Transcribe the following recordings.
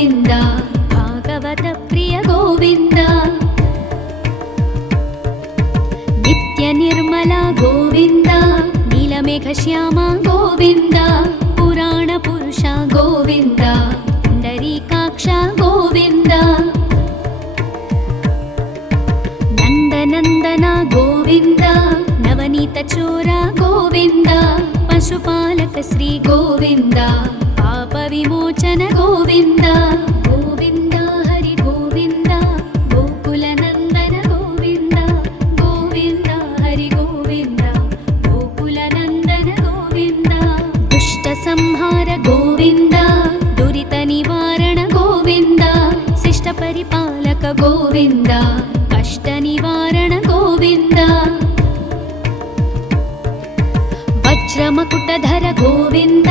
ಗೋವಿಂದ ಭಾಗವತ ಪ್ರಿಯ ಗೋವಿಂದ ನಿತ್ಯ ನಿರ್ಮಲ ಗೋವಿಂದ ನೀಲಮೇಘ ಶ್ಯಾಮ ಗೋವಿಂದ ಪುರಾಣ ಪುರುಷ ಗೋವಿಂದ ಪುಂಡರೀಕಾಕ್ಷ ಗೋವಿಂದ ನಂದನಂದನ ಗೋವಿಂದ ನವನೀತ ಚೋರ ಗೋವಿಂದ ಪಶುಪಾಲಕ ಶ್ರೀ ಗೋವಿಂದ ಪಾಪ ವಿಮೋಚನ ಗೋವಿಂದ ಗೋವಿಂದ ಹರಿ ಗೋವಿಂದ ಗೋಕುಲ ನಂದನ ಗೋವಿಂದ ಗೋವಿಂದ ಹರಿ ಗೋವಿಂದ ಗೋಕುಲ ನಂದನ ಗೋವಿಂದ ದುಷ್ಟ ಸಂಹಾರ ಗೋವಿಂದ ದುರಿತ ನಿವಾರಣ ಗೋವಿಂದ ಶಿಷ್ಟ ಪರಿಪಾಲಕ ಗೋವಿಂದ ಕಷ್ಟ ನಿವಾರಣ ಗೋವಿಂದ ವಜ್ರಮಕುಟಧರ ಗೋವಿಂದ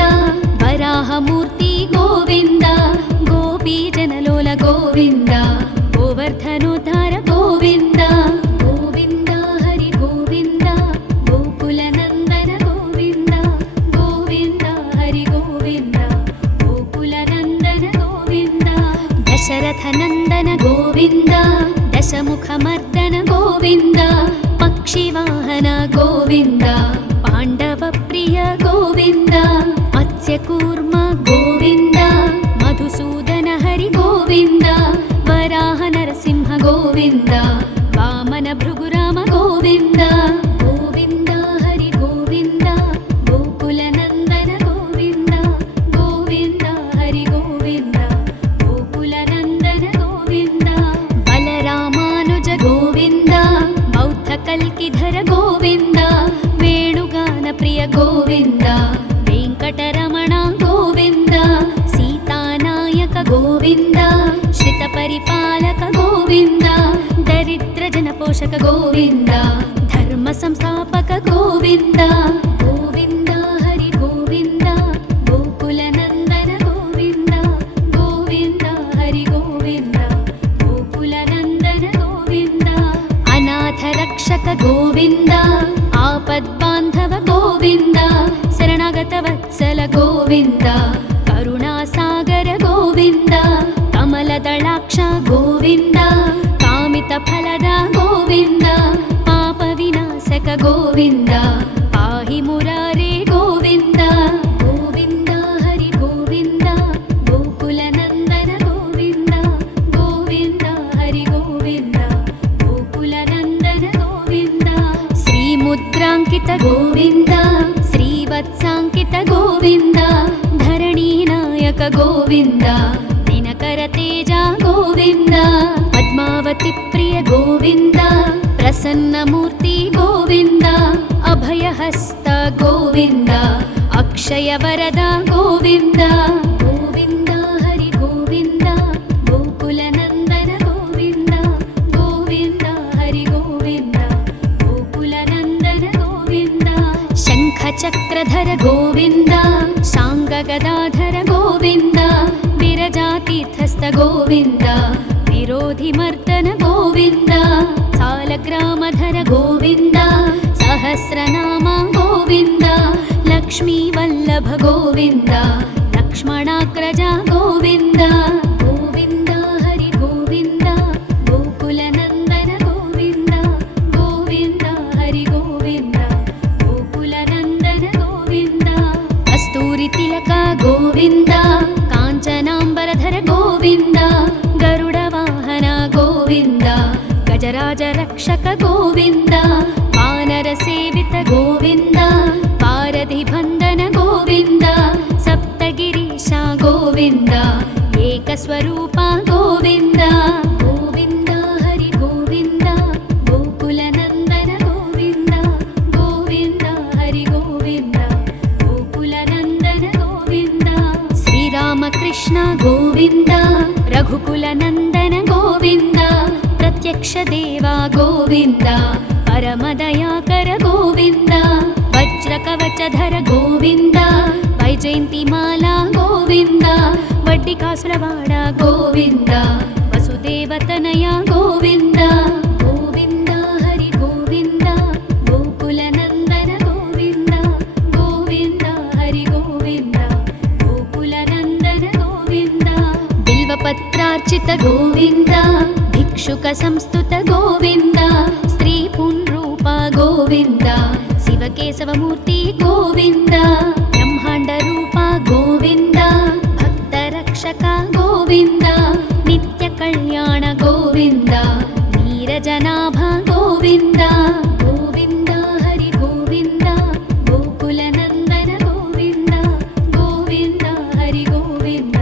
ವರಾಹಮೂರ್ತಿ ಗೋವಿಂದ ಗೋಪೀ ಜನಲೋಲ ಗೋವಿಂದ ಗೋವರ್ಧನೋದ್ಧಾರ ಗೋವಿಂದ ಗೋವಿಂದ ಹರಿ ಗೋವಿಂದ ಗೋಕುಲ ನಂದನ ಗೋವಿಂದ ಗೋವಿಂದ ಹರಿ ಗೋವಿಂದ ಗೋಕುಲ ನಂದನ ಗೋವಿಂದ ದಶರಥ ನಂದನ ಗೋವಿಂದ ದಶಮುಖ ಮರ್ದನ ಗೋವಿಂದ ಪಕ್ಷಿವಾಹನ ಗೋವಿಂದ ಪಾಂಡವ ಪ್ರಿಯ ಗೋವಿಂದ ಮತ್ಸ್ಯಕೂರ್ಮ ಗೋವಿಂದ ಮಧುಸೂದನ ಹರಿ ಗೋವಿಂದ ವರಾಹ ನರಸಿಂಹ ಗೋವಿಂದ ವಾಮನ ಭೃಗುರಾಮ ಗೋವಿಂದ ಗೋವಿಂದ ಹರಿ ಗೋವಿಂದ ಗೋಕುಲ ನಂದನ ಗೋವಿಂದ ಗೋವಿಂದ ಹರಿ ಗೋವಿಂದ ಗೋಕುಲ ನಂದನ ಗೋವಿಂದ ಬಲರಾಮಾನುಜ ಗೋವಿಂದ ಬೌದ್ಧ ಕಲ್ಕಿಧರ ಗೋವಿಂದ ವೇಣುಗಾನ ಪ್ರಿಯ ಗೋವಿಂದ ವೆಂಕಟರಮಣ ಗೋವಿಂದ ಸೀತಾನಾಯಕ ಗೋವಿಂದ ಶ್ರಿತ ಪರಿಪಾಲಕ ಗೋವಿಂದ ದರಿದ್ರ ಜನಪೋಷಕ ಗೋವಿಂದ ಧರ್ಮ ಸಂಸ್ಥಾಪಕ ಗೋವಿಂದ ಗೋವಿಂದ ಹರಿ ಗೋವಿಂದ ಗೋಕುಲ ನಂದನ ಗೋವಿಂದ ಗೋವಿಂದ ಹರಿ ಗೋವಿಂದ ಗೋಕುಲ ನಂದನ ಗೋವಿಂದ ಅನಾಥ ರಕ್ಷಕ ಗೋವಿಂದ ಆಪದ್ಬಾಂಧವ ಗೋವಿಂದ ಶರಣಾಗತ ವತ್ಸಲ ಗೋವಿಂದ ಕರುಣಾಸಾಗರ ಗೋವಿಂದ ಕಮಲದಳಾಕ್ಷ ಗೋವಿಂದ ಕಾಮಿತ ಫಲದ ಗೋವಿಂದ ಪಾಪ ವಿನಾಶಕ ಗೋವಿಂದ ಪಾಹಿ ಮುರಾರೇ ಗೋವಿಂದ ಗೋವಿಂದ ಹರಿ ಗೋವಿಂದ ಗೋಕುಲ ನಂದನ ಗೋವಿಂದ ಗೋವಿಂದ ಹರಿ ಗೋವಿಂದ ಗೋಕುಲ ನಂದನ ಗೋವಿಂದ ಶ್ರೀ ಮುದ್ರಾಂಕಿತ ಗೋವಿಂದ ಶ್ರೀವತ್ಸಾಂಕಿತ ಗೋವಿಂದ ಧರಣಿ ನಾಯಕ ಗೋವಿಂದ ದಿನಕರ ತೇಜ ಗೋವಿಂದ ಪದ್ಮಾವತಿ ಪ್ರಿಯ ಗೋವಿಂದ ಪ್ರಸನ್ನ ಮೂರ್ತಿ ಗೋವಿಂದ ಅಭಯಹಸ್ತ ಗೋವಿಂದ ಅಕ್ಷಯ ವರದ ಗೋವಿಂದ ಗೋವಿಂದ ಹರಿ ಗೋವಿಂದ ಗೋಕುಲ ನಂದನ ಗೋವಿಂದ ಗೋವಿಂದ ಹರಿ ಗೋವಿಂದ ಗೋಕುಲ ನಂದನ ಗೋವಿಂದ ಶಂಖ ಚಕ್ರಧರ ಗೋವಿಂದ ಶಾಂಗ ಗದಾಧರ ಗೋವಿಂದ ವಿರಜಾತೀರ್ಥಸ್ಥ ಗೋವಿಂದ ವಿರೋಧಿ ಮರ್ದನ ಗೋವಿಂದ ಸಾಲಗ್ರಾಮಧರ ಗೋವಿಂದ ಸಹಸ್ರನಾಮ ಗೋವಿಂದ ಲಕ್ಷ್ಮೀ ವಲ್ಲಭ ಗೋವಿಂದ ಲಕ್ಷ್ಮಣಾಗ್ರಜ ಗೋವಿಂದ ಗೋವಿಂದ ಹರಿ ಗೋವಿಂದ ಗೋಕುಲ ನಂದನ ಗೋವಿಂದ ಗೋವಿಂದ ಹರಿ ಗೋವಿಂದ ಗೋಕುಲ ನಂದನ ಗೋವಿಂದ ಕಸ್ತೂರಿ ತಿಲಕ ಗೋವಿಂದ ಕಾಂಚನಾಂಬರಧರ ಗೋವಿಂದ ಗರುಡ ವಾಹನ ಗೋವಿಂದ ಗಜರಾಜ ರಕ್ಷಕ ಗೋವಿಂದ ವಾನರ ಸೇವಿತ ಗೋವಿಂದ ಪಾರಧಿ ಬಂಧನ ಗೋವಿಂದ ಸಪ್ತಗಿರೀಶ ಗೋವಿಂದ ಏಕಸ್ವರೂಪ ಗೋವಿಂದ ಗೋವಿಂದ ಹರಿ ಗೋವಿಂದ ಗೋಕುಲ ನಂದನ ಗೋವಿಂದ ಗೋವಿಂದ ಹರಿ ಗೋವಿಂದ ಗೋಕುಲ ನಂದನ ಗೋವಿಂದ ಶ್ರೀರಾಮಕೃಷ್ಣ ಗೋವಿಂದ ರಘುಕುಲ ನಂದನ ಗೋವಿಂದ ಪ್ರತ್ಯಕ್ಷ ದೇವ ಗೋವಿಂದ ಪರಮದಯಾಕರ ಗೋವಿಂದ ವಜ್ರ ಕವಚಧರ ಗೋವಿಂದ ವೈಜಯಂತಿ ಮಾಲಾ ಗೋವಿಂದ ವಡ್ಡಿ ಕಾಸುರವಾಡ ಗೋವಿಂದ ವಸುದೇವತನಯ ಗೋವಿಂದ ಗೋವಿಂದ ಹರಿ ಗೋವಿಂದ ಗೋಕುಲ ನಂದನ ಗೋವಿಂದ ಗೋವಿಂದ ಹರಿ ಗೋವಿಂದ ಗೋಕುಲ ನಂದನ ಗೋವಿಂದ ಬಿಲ್ವ बिल्वपत्रार्चित गोविन्द भिक्षुकसंस्तुत गोविन्द स्त्रीपुंरूप गोविन्द शिवकेशवमूर्ति गोविन्द ब्रह्माण्डरूप गोविन्द भक्तरक्षक गोविन्द नित्यकल्याण गोविन्द नीरजनाभ गोविन्द गोविन्द हरि गोविन्द गोकुलनन्दन गोविन्द गोविन्द हरि गोविन्द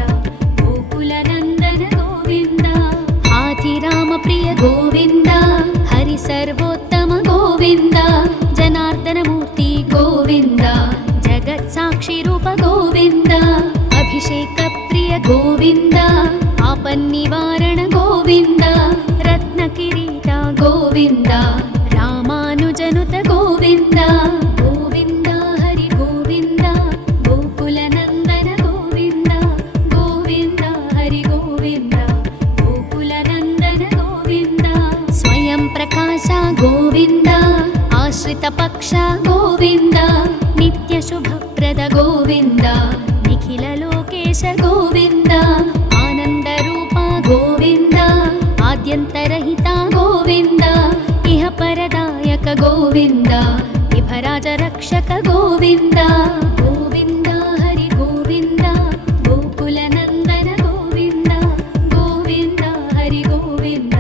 गोकुलनन्दन गोविन्द हाथिरामप्रिय गोविन्द हरि सर्वोत्तम गोविन्द जनार्दनमूर्ति गोविन्द जगत्साक्षिरूप गोविन्द अभिषेकप्रिय गोविन्द आपन्निवारण गोविन्द रत्नकिरीट गोविन्द रामानुजनुत गोविन्द गोविन्द हरि गोविन्द गोकुलनन्दन गोविन्द गोविन्द हरि गोविन्द गोकुलनन्दन गोविन्द स्वयं प्रकाश गोविन्द आश्रितपक्ष गोविन्द नित्यशुभप्रद गोविन्द निखिललोकेश गोविन्द आनन्दरूप गोविन्द आद्यन्तरहिता गोविन्द इह परदायक गोविन्द विभराजरक्षक गोविन्द गोविन्द हरि गोविन्द गोकुलनन्दन गोविन्द गोविन्द हरि गोविन्द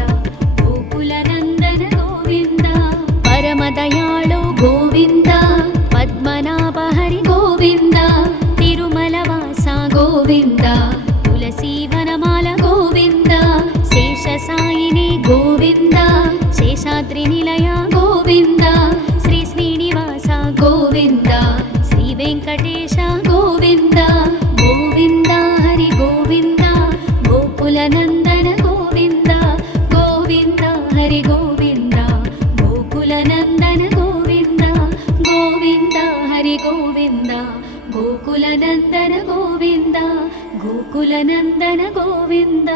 गोकुलनन्दन गोविन्द परमदयाळु गोविन्द पद्मनाभ हरि गोविन्द तिरुमलवास गोविन्द तुलसीवनमाल गोविन्द शेषसायिनी गोविन्द शेषाद्रिनिलय गोविन्द श्री श्रीनिवास गोविन्द श्रीवेङ्कटेश गोविन्द गोविन्द हरि गोविन्द गोकुलनन्दन गोविन्द गोविन्द हरि गोविन्द गोकुलनन्दन गोविन्द गोविन्द हरि गोविन्द गोकुलनन्दन गोविन्द गोकुलनन्दन गोविन्द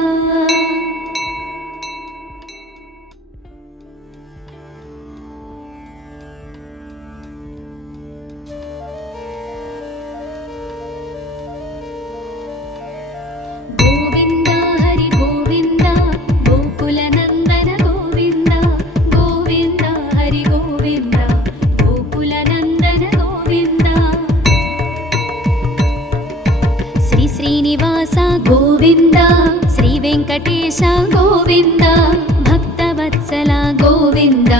गोविन्द हरि गोविन्द गोकुलनन्दन गोविन्द गोविन्द हरि गोविन्द गोकुलनन्दन गोविन्द श्री श्रीनिवास गोविन्द श्रीवेङ्कटेश गोविन्द भक्तवत्सल गोविन्द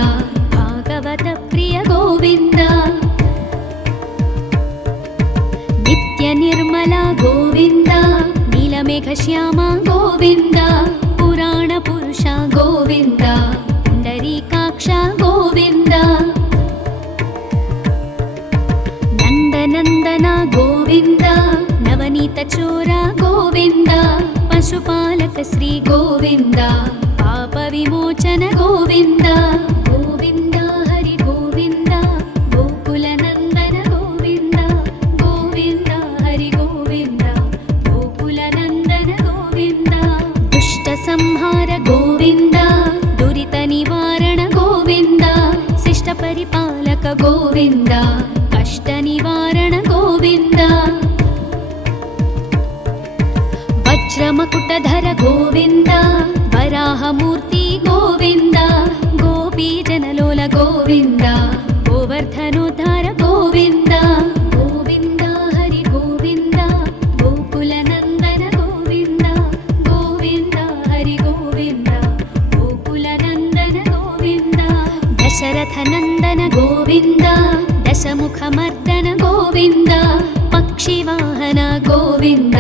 भागवतप्रिय गोविन्द नित्यनिर्मल गोविन्द नीलमेघश्याम गोविन्द पुराणपुरुष गोविन्द पुण्डरीकाक्ष गोविन्द नन्दनन्दन गोविन्द नवनीतचोर गोविन्द पशुपालक श्री गोविन्द पापविमोचन गोविन्द गोविन्द हरि गोविन्द गोकुलनन्दन गोविन्द गोविन्द हरि गोविन्द गोकुलनन्दन गोविन्द दुष्टसंहार गोविन्द दुरितनिवारण गोविन्द शिष्टपरिपालक गोविन्द कष्टनिवारण गोविन्द वज्रमकुटधर गोविन्द वराहमूर्ति गोविन्द गोपीजनलोल गोविन्द गोवर्धनोद्धार गोविन्द गोविन्द हरि गोविन्द गोकुलनन्दन गोविन्द गोविन्द हरि गोविन्द गोकुलनन्दन गोविन्द दशरथनन्दन गोविन्द दशमुखमर्दन गोविन्द पक्षिवाहन गोविन्द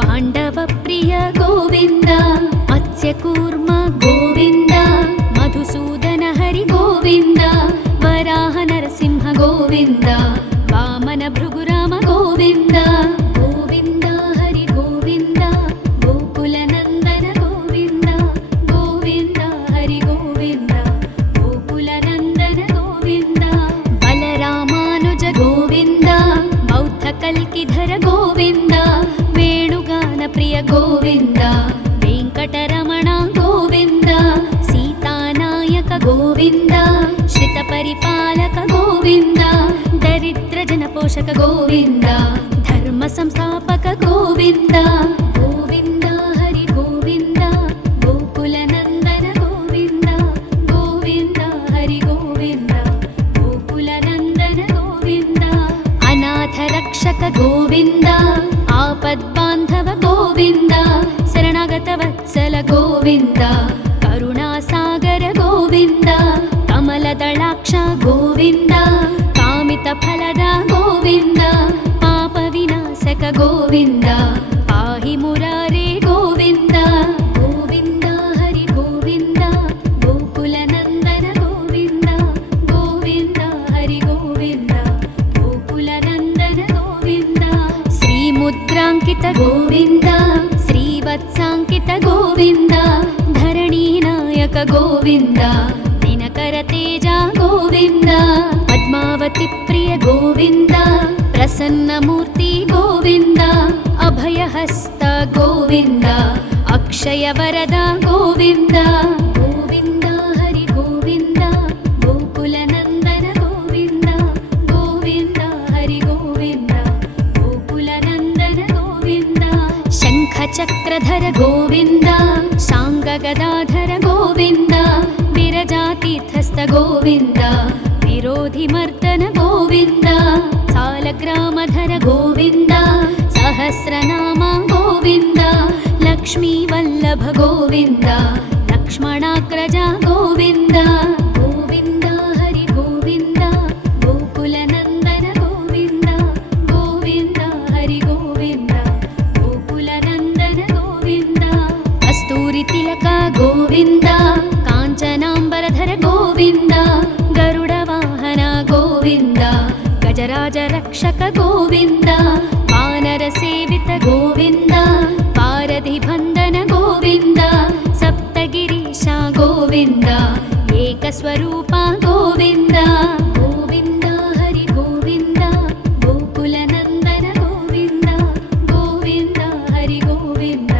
पाण्डवप्रिय गोविन्द मत्स्यकूर्म गोविन्द मधुसूदन हरि गोविन्द वराह नरसिंह गोविन्द वामन भृगुराम गोविन्द गोविन्द हरि गोविन्द गोकुलनन्दन गोविन्द गोविन्द हरि गोविन्द गोकुलनन्दन गोविन्द बलरामानुज गोविन्द बौद्धकल्किधर गोविन्द वेणुगानप्रिय गोविन्द वेङ्कटरमण गोविन्द सीतानायक गोविन्द श्रितपरिपालक गोविन्द दरिद्रजनपोषक गोविन्द धर्मसंस्थापक गोविन्द गोविन्द हरि गोविन्द ಗೋವಿಂದ ಕರುಣಾಸಾಗರ ಗೋವಿಂದ ಕಮಲದಳಾಕ್ಷ ಗೋವಿಂದ ಕಾಮಿತ ಫಲದ ಗೋವಿಂದ ಪಾಪ ವಿನಾಶಕ ಗೋವಿಂದ ಪಾಹಿ ಮುರಾರೇ ಗೋವಿಂದ ಗೋವಿಂದ ಹರಿ ಗೋವಿಂದ ಗೋಕುಲ ನಂದನ ಗೋವಿಂದ ಗೋವಿಂದ ಹರಿ ಗೋವಿಂದ ಗೋಕುಲ ನಂದನ ಗೋವಿಂದ ಶ್ರೀ ಮುದ್ರಾಂಕಿತ ಗೋವಿಂದ ಶ್ರೀವತ್ಸಾಂಕಿತ ಗೋವಿಂದ ಧರಣಿ ನಾಯಕ ಗೋವಿಂದ ದಿನಕರ ತೇಜ ಗೋವಿಂದ ಪದ್ಮಾವತಿ ಪ್ರಿಯ ಗೋವಿಂದ ಪ್ರಸನ್ನ ಮೂರ್ತಿ ಗೋವಿಂದ ಅಭಯಹಸ್ತ ಗೋವಿಂದ ಅಕ್ಷಯ ವರದ ಗೋವಿಂದ ಗೋವಿಂದ ಹರಿ ಗೋವಿಂದ ಗೋಕುಲ ನಂದನ ಗೋವಿಂದ ಗೋವಿಂದ ಹರಿ ಗೋವಿಂದ ಗೋಕುಲ ನಂದನ ಗೋವಿಂದ ಶಂಖ ಚಕ್ರಧರ ಗೋವಿಂದ ಶಾಂಗ ಗದಾಧರ ಗೋವಿಂದ ವಿರಜಾತೀರ್ಥಸ್ಥ ಗೋವಿಂದ ವಿರೋಧಿ ಮರ್ದನ ಗೋವಿಂದ ಸಾಲಗ್ರಾಮಧರ ಗೋವಿಂದ ಸಹಸ್ರನಾಮ ಗೋವಿಂದ ಲಕ್ಷ್ಮೀ ವಲ್ಲಭ ಗೋವಿಂದ ಲಕ್ಷ್ಮಣಾಗ್ರಜ ಗೋವಿಂದ ಗೋವಿಂದ ಹರಿ ಗೋವಿಂದ ಗೋಕುಲ ನಂದನ ಗೋವಿಂದ ಗೋವಿಂದ ಹರಿ ಗೋವಿಂದ ಗೋಕುಲ ನಂದನ ಗೋವಿಂದ ಕಸ್ತೂರಿ ತಿಲಕ ಗೋವಿಂದ ಕಾಂಚನಾಂಬರಧರ ಗೋವಿಂದ ಗರುಡ ವಾಹನ ಗೋವಿಂದ ಗಜರಾಜ ರಕ್ಷಕ ಗೋವಿಂದ ವಾನರ ಸೇವಿತ ಗೋವಿಂದ ಪಾರಧಿ ಬಂಧನ ಗೋವಿಂದ ಸಪ್ತಗಿರೀಶ ಗೋವಿಂದ ಏಕಸ್ವರೂಪ ಗೋವಿಂದ ಗೋವಿಂದ ಹರಿ ಗೋವಿಂದ ಗೋಕುಲ ನಂದನ ಗೋವಿಂದ ಗೋವಿಂದ ಹರಿ ಗೋವಿಂದ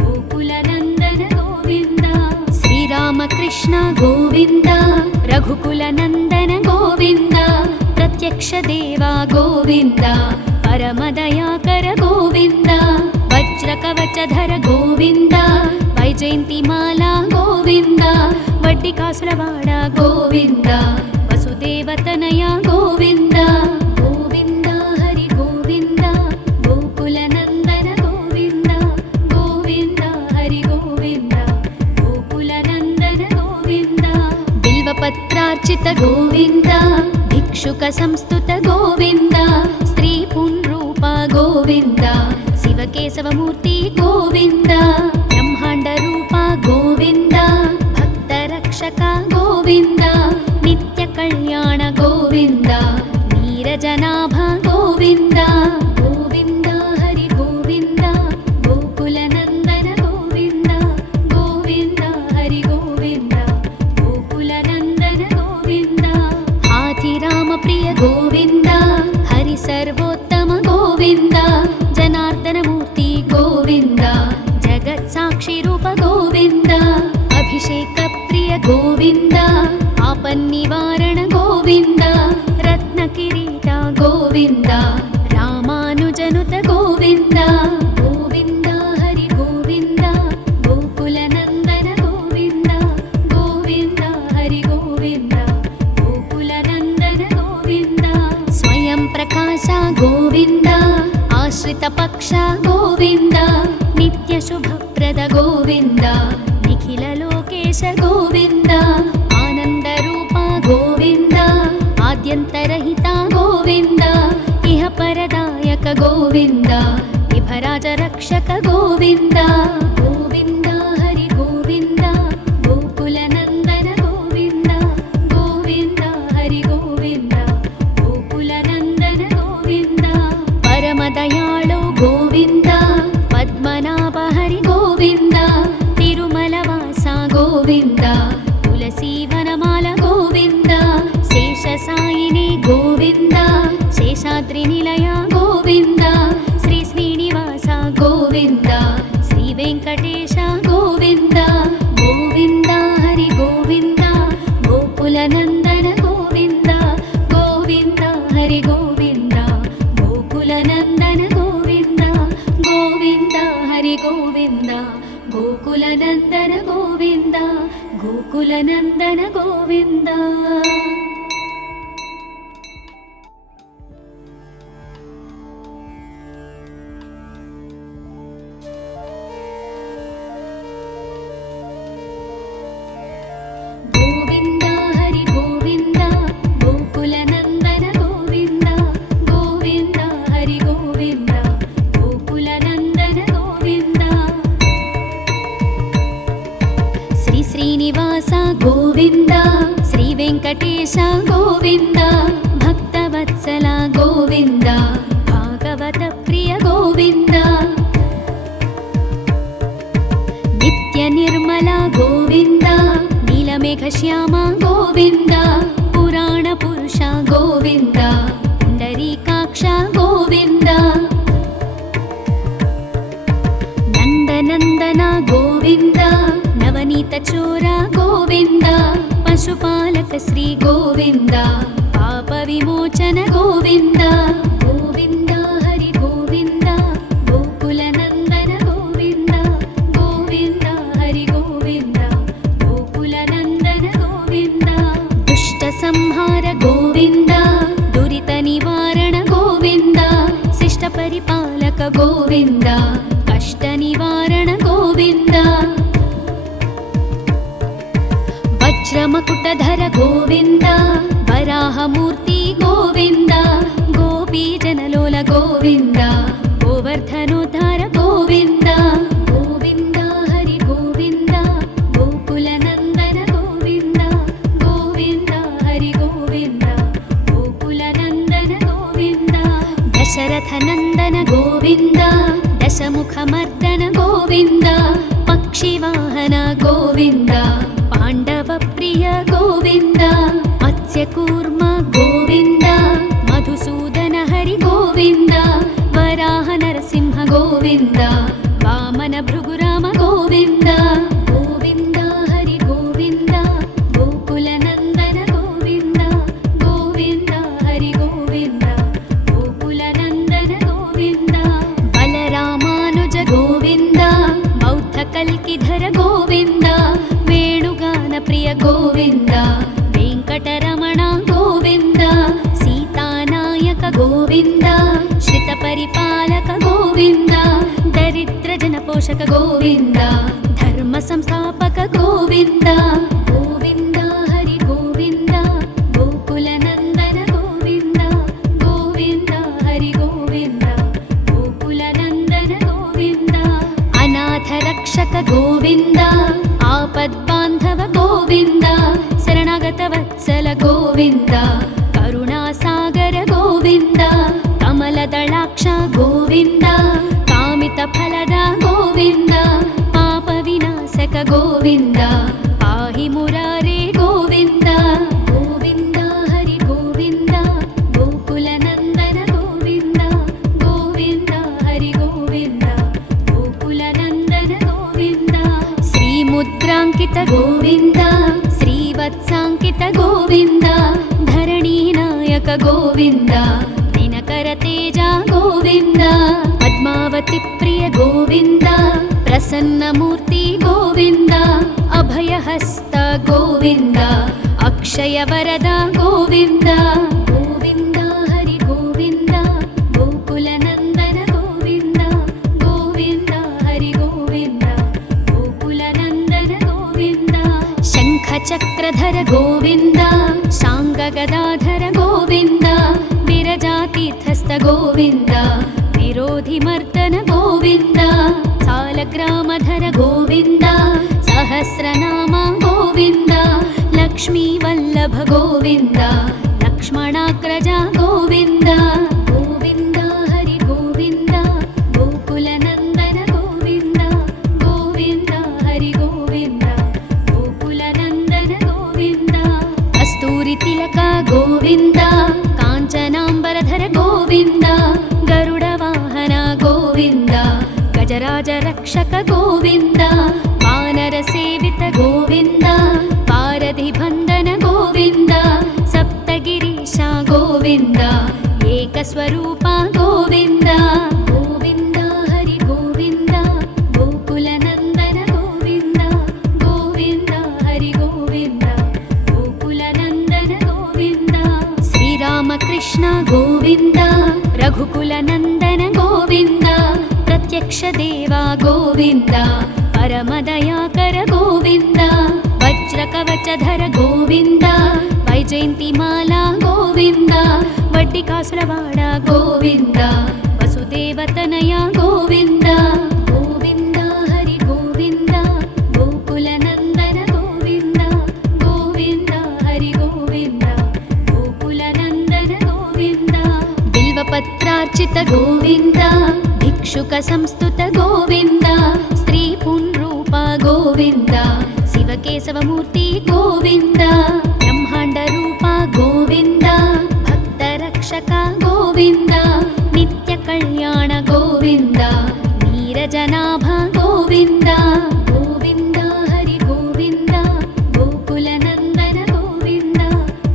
ಗೋಕುಲ ನಂದನ ಗೋವಿಂದ ಶ್ರೀರಾಮಕೃಷ್ಣ ಗೋವಿಂದ ರಘುಕುಲ ನಂದನ ಗೋವಿಂದ ಪ್ರತ್ಯಕ್ಷ ದೇವ ಗೋವಿಂದ ಪರಮದಯಾಕರ ಗೋವಿಂದ ವಜ್ರ ಕವಚಧರ ಗೋವಿಂದ ವೈಜಯಂತಿ ಮಾಲಾ ಗೋವಿಂದ ವಡ್ಡಿ ಕಾಸುರವಾಡ ಗೋವಿಂದ ವಸುದೇವತನಯ ಗೋವಿಂದ ಗೋವಿಂದ ಹರಿ ಗೋವಿಂದ ಗೋಕುಲ ನಂದನ ಗೋವಿಂದ ಗೋವಿಂದ ಹರಿ ಗೋವಿಂದ ಗೋಕುಲ ನಂದನ ಗೋವಿಂದ ಬಿಲ್ವಪತ್ರಾರ್ಚಿತ ಗೋವಿಂದ ಭಿಕ್ಷುಕ ಸಂಸ್ತುತ ಗೋವಿಂದ ಸ್ತ್ರೀ ಪುಂರೂಪ ಗೋವಿಂದ ಶಿವಕೇಶವ ಮೂರ್ತಿ ಗೋವಿಂದ ಬ್ರಹ್ಮಾಂಡ ರೂಪ ಗೋವಿಂದ ಭಕ್ತ ರಕ್ಷಕ ಗೋವಿಂದ ನಿತ್ಯ ಕಲ್ಯಾಣ ಗೋವಿಂದ ನೀರಜನಾಭ ಗೋವಿಂದ ಗೋವಿಂದ ಹರಿ ಗೋವಿಂದ ಗೋಕುಲ ನಂದನ ಗೋವಿಂದ ಗೋವಿಂದ ಹರಿ ಗೋವಿಂದ ಗೋಕುಲ ನಂದನ ಗೋವಿಂದ ಹಾಥಿರಾಮ ಪ್ರಿಯ ಗೋವಿಂದ ಹರಿ ಸರ್ವೋತ್ತಮ ಗೋವಿಂದ ಜನಾರ್ದನ ಮೂರ್ತಿ ಗೋವಿಂದ ಜಗತ್ ಸಾಕ್ಷಿ ರೂಪ ಗೋವಿಂದ ಅಭಿಷೇಕ ಪ್ರಿಯ ಗೋವಿಂದ ಆಪನ್ನಿವಾರಣ ಗೋವಿಂದ ರತ್ನ ಕಿರೀಟ ಗೋವಿಂದ ರಾಮಾನುಜನುತ ಗೋವಿಂದ ಗೋವಿಂದ ಹರಿ ಗೋವಿಂದ ಗೋಕುಲ ನಂದನ ಗೋವಿಂದ ಗೋವಿಂದ ಹರಿ ಗೋವಿಂದ ಗೋಕುಲ ನಂದನ ಗೋವಿಂದ ಸ್ವಯಂ ಪ್ರಕಾಶ ಗೋವಿಂದ ಆಶ್ರಿತ ಪಕ್ಷ ಗೋವಿಂದ ನಿತ್ಯ ಶುಭಪ್ರದ ಗೋವಿಂದ ನಿಖಿಲ ಲೋಕೇಶ ಗೋವಿಂದ ಆನಂದ ರೂಪ ಗೋವಿಂದ ಆದ್ಯಂತರಹಿತ ಗೋವಿಂದ ಇಹ ಪರದಾಯಕ ಗೋವಿಂದ ವಿಭರಾಜ ರಕ್ಷಕ ಗೋವಿಂದ ಗೋವಿಂದ ಹರಿ ಗೋವಿಂದ ಗೋಕುಲ ನಂದನ ಗೋವಿಂದ ಗೋವಿಂದ ಹರಿ ಗೋವಿಂದ ಗೋಕುಲ ನಂದನ ಗೋವಿಂದ ಪರಮ ದಯಾಳು ಗೋವಿಂದ ಪದ್ಮನಾಭ ಹರಿ ಗೋವಿಂದ ತಿರುಮಲ ವಾಸ ಗೋವಿಂದ ತುಳಸಿ ವನಮಾಲ ಗೋವಿಂದ ಶೇಷ ಸಾಯಿನಿ ಗೋವಿಂದ ಶೇಷಾದ್ರಿ ನಿಲಯ ಗೋವಿಂದ ಶ್ರೀ ಶ್ರೀನಿವಾಸ ಗೋವಿಂದ ಶ್ರೀ ವೆಂಕಟೇಶ ಗೋವಿಂದ ಗೋವಿಂದ ಹರಿ ಗೋವಿಂದ ಗೋಕುಲ ನಂದನ ಗೋವಿಂದ ಗೋವಿಂದ ಹರಿ ಗೋವಿಂದ ಗೋಕುಲ ನಂದನ ಗೋವಿಂದ ಗೋವಿಂದ ಹರಿ ಗೋವಿಂದ ಗೋಕುಲ ನಂದನ ಗೋವಿಂದ ಗೋಕುಲ ನಂದನ ಗೋವಿಂದ. गोविन्द श्रीवेङ्कटेश गोविन्द भक्तवत्सल गोविन्द भागवत प्रिय गोविन्द नित्यनिर्मल गोविन्द नीलमेघश्याम गोविन्द पुराणपुरुष गोविन्द पुण्डरीकाक्ष गोविन्द नन्दनन्दन गोविन्द नवनीतचोर गोविन्द पशुपालक श्री गोविन्द पापविमोचन गोविन्द गोविन्द हरि गोविन्द गोकुलनन्दन गोविन्द गोविन्द हरि गोविन्द गोकुलनन्दन गोविन्द दुष्टसंहार गोविन्द दुरितनिवारण गोविन्द शिष्टपरिपालक गोविन्द कष्टनिवारण गोविन्द वज्रमकुटधर गोविन्द वराहमूर्ति गोविन्द गोपीजनलोल गोविन्द गोवर्धनोद्धार गोविन्द गोविन्द हरि गोविन्द गोकुलनन्दन गोविन्द गोविन्द हरि गोविन्द गोकुलनन्दन गोविन्द दशरथनन्दन गोविन्द दशमुखमर्दन गोविन्द पक्षिवाहन गोविन्द पाण्डवप्रिय गोविन्द मत्स्यकूर्म गोविन्द मधुसूदन हरि गोविन्द वराह नरसिंह गोविन्द वामन भृगुराम गोविन्द गोविन्द हरि गोविन्द गोकुलनन्दन गोविन्द गोविन्द हरि गोविन्द गोकुलनन्दन गोविन्द बलरामानुज गोविन्द बौद्धकल्किधर गोविन्द वेणुगानप्रिय गोविन्द वेङ्कटरमण गोविन्द सीतानायक गोविन्द श्रितपरिपालक गोविन्द दरिद्रजनपोषक गोविन्द धर्मसंस्थापक गोविन्द गोविन्द हरि गोविन्द गोकुलनन्दन गोविन्द गोविन्द हरि गोविन्द गोकुलनन्दन गोविन्द अनाथरक्षक गोविन्द आपद्बान्धव गोविन्द शरणागतवत्सल गोविन्द करुणासागर गोविन्द कमलदलाक्ष गोविन्द कामितफलद गोविन्द पापविनाशक गोविन्द पाहि मुरारे गोविन्द गोविन्द हरि गोविन्द गोकुलनन्दन गोविन्द गोविन्द हरि गोविन्द गोकुलनन्दन गोविन्द श्रीमुद्राङ्कित गोविन्द श्रीवत्साङ्कित गोविन्द धरणीनायक गोविन्द दिनकरतेज गोविन्द पद्मावती प्रिय गोविन्द प्रसन्नमूर्ति गोविन्द अभयहस्त गोविन्द अक्षयवरद गोविन्द गोविन्द हरि गोविन्द गोकुलनन्दन गोविन्द गोविन्द हरि गोविन्द गोकुलनन्दन गोविन्द शङ्खचक्रधर गोविन्द शाङ्गगदाधर गोविन्द विरजातीर्थस्थ गोविन्द विरोधिमर्दन गोविन्द सालग्रामधर गोविन्द सहस्रनाम गोविन्द लक्ष्मीवल्लभ गोविन्द लक्ष्मणाग्रज गोविन्द गोविन्द हरि गोविन्द गोकुलनन्दन गोविन्द गोविन्द हरि गोविन्द गोकुलनन्दन गोविन्द कस्तूरितिलक गोविन्द काञ्चनाम्बरधर गोविन्द गरुडवाहन गोविन्द गजराजरक्षक गोविन्द वानरसेवित गोविन्द पारधिबन्धन गोविन्द सप्तगिरीश गोविन्द एकस्वरूप गोविन्द गोविन्द हरि गोविन्द गोकुलनन्दन गोविन्द गोविन्द हरि गोविन्द गोकुलनन्दन गोविन्द श्रीरामकृष्ण गोविन्द रघुकुलनन्दन गोविन्द प्रत्यक्ष देवा गोविन्द परमदयाकर गोविन्द वज्रकवचधर गोविन्द वैजयन्तिमाला गोविन्द वड्डिकासुरवाड गोविन्द वसुदेवतनय गोविन्द गोविन्द हरि गोविन्द गोकुलनन्दन गोविन्द गोविन्द भिक्षुक गोविन्द भिक्षुक संस्तुत गोविन्द स्त्री पुंरूप गोविन्द शिवकेशवमूर्ति गोविन्द ब्रह्माण्ड रूप गोविन्द भक्तरक्षक गोविन्द नित्य कल्याण गोविन्द नीरजनाभ गोविन्द गोविन्द हरि गोविन्द गोकुलनन्दन गोविन्द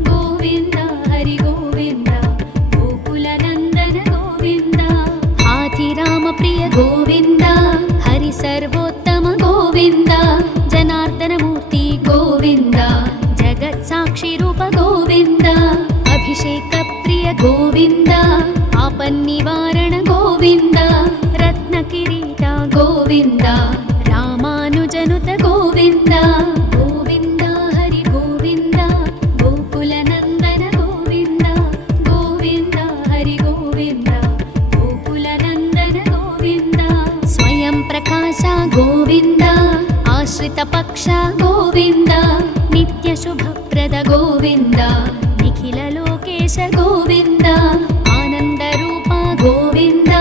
गोविन्द हरि गोविन्द गोकुलनन्दन गोविन्द हाथिराम प्रिय गोविन्द हरि सर्वोत्तम गोविन्द जनार्दनमूर्ति गोविन्द जगत्साक्षि रूप गोविन्द अभिषेक प्रिय गोविन्द आपन्निवारण गोविन्द रत्नकिरीट गोविन्द रामानुजनुत गोविन्द गोविन्द हरि गोविन्द गोकुलनन्दन गोविन्द गोविन्द हरि गोविन्द गोकुलनन्दन गोविन्द स्वयं प्रकाश गोविन्द आश्रित पक्ष गोविन्द नित्य शुभप्रद गोविन्द निखिल लोकेश गोविन्द आनंद रूप गोविन्द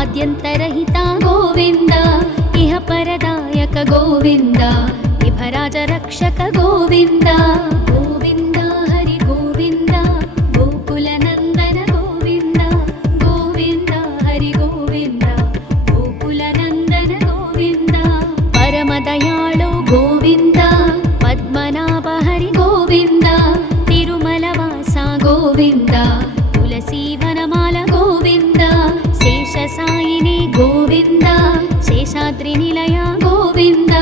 आद्यन्तरहित गोविन्द इह परदायक गोविन्द विभराज रक्षक गोविन्द गोविन्द हरि गोविन्द गोकुलनन्दन गोविन्द गोविन्द हरि गोविन्द गोकुलनन्दन गोविन्द परमदयाळु गोविन्द पद्मनाभ हरि गोविन्द तिरुमलवास गोविन्द तुलसीवनमाल गोविन्द शेषसायिनी गोविन्द शेषाद्रिनिलय गोविन्द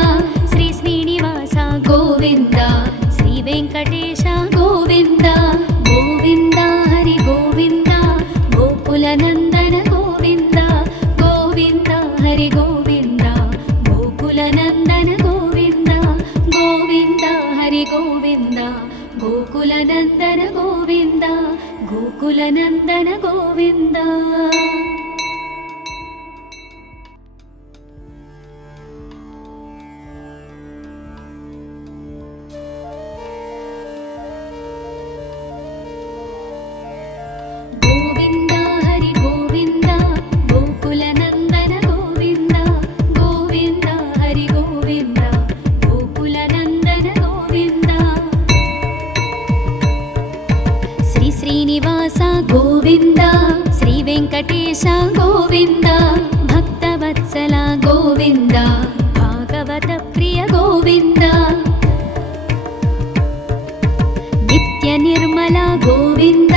श्री श्रीनिवास गोविन्द श्री वेङ्कटेश गोविन्द गोविन्द हरि गोविन्द गोकुलनन्दन गोविन्द गोविन्द हरि गोविन्द गोकुलनन्दन गोविन्द गोविन्द हरि गोविन्द गोकुलनन्दन गोविन्द गोकुलनन्दन गोविन्द गोविन्द हरि गोविन्द गोकुलनन्दन गोविन्द गोविन्द हरि गोविन्द गोकुलनन्दन गोविन्द श्री श्रीनिवास गोविन्द श्री वेङ्कटेश गोविन्द भक्तवत्सल गोविन्द भागवत प्रिय गोविन्द नित्य निर्मल गोविन्द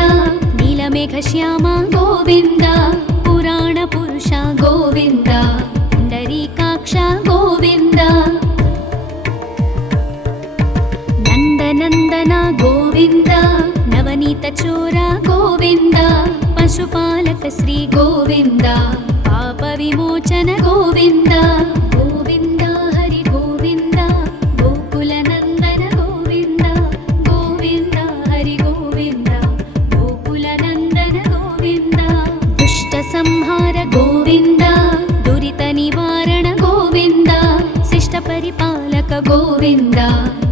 नीलमेघश्याम गोविन्द पुराण पुरुष गोविन्द पुण्डरीकाक्ष गोविन्द नन्दनन्दन गोविन्द नवनीत चोर गोविन्द पशुपालक श्री गोविन्द पाप विमोचन गोविन्द गोविन्द हरि गोविन्द गोकुलनन्दन गोविन्द गोविन्द हरि गोविन्द गोकुलनन्दन गोविन्द दुष्ट संहार गोविन्द दुरित निवारण गोविन्द शिष्ट परिपालक गोविन्द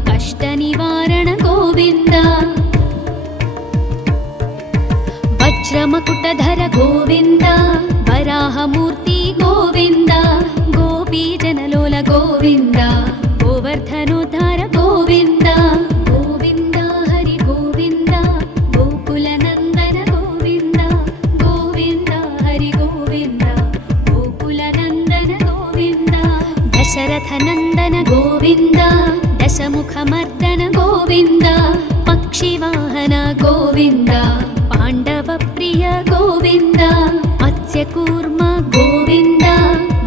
कष्ट निवारण गोविन्द वज्रमकुटधर गोविन्द वराहमूर्ति गोविन्द गोपीजनलोल गोविन्द गोवर्धनोद्धार गोविन्द गोविन्द हरि गोविन्द गोकुलनन्दन गोविन्द गोविन्द हरि गोविन्द गोकुलनन्दन गोविन्द दशरथनन्दन गोविन्द दशमुखमर्दन गोविन्द पक्षिवाहन गोविन्द पाण्डवप्रिय गोविन्द मत्स्यकूर्म गोविन्द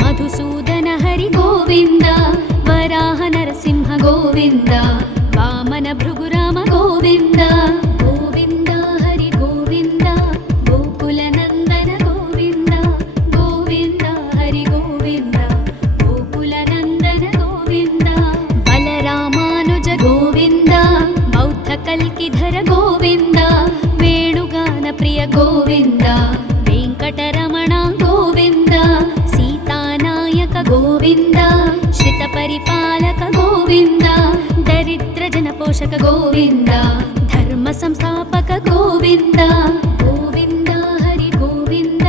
मधुसूदन हरि गोविन्द वराह नरसिंह गोविन्द वामन भृगुराम गोविन्द गोविन्द हरि गोविन्द गोकुलनन्दन गोविन्द गोविन्द हरि गोविन्द गोकुलनन्दन गोविन्द बलरामानुज गोविन्द बौद्धकल्किधर गोविन्द वेणुगान प्रिय गोविन्द वेङ्कटरमण गोविन्द सीतानायक गोविन्द श्रितपरिपालक गोविन्द दरिद्रजनपोषक गोविन्द धर्म संस्थापक गोविन्द गोविन्द हरि गोविन्द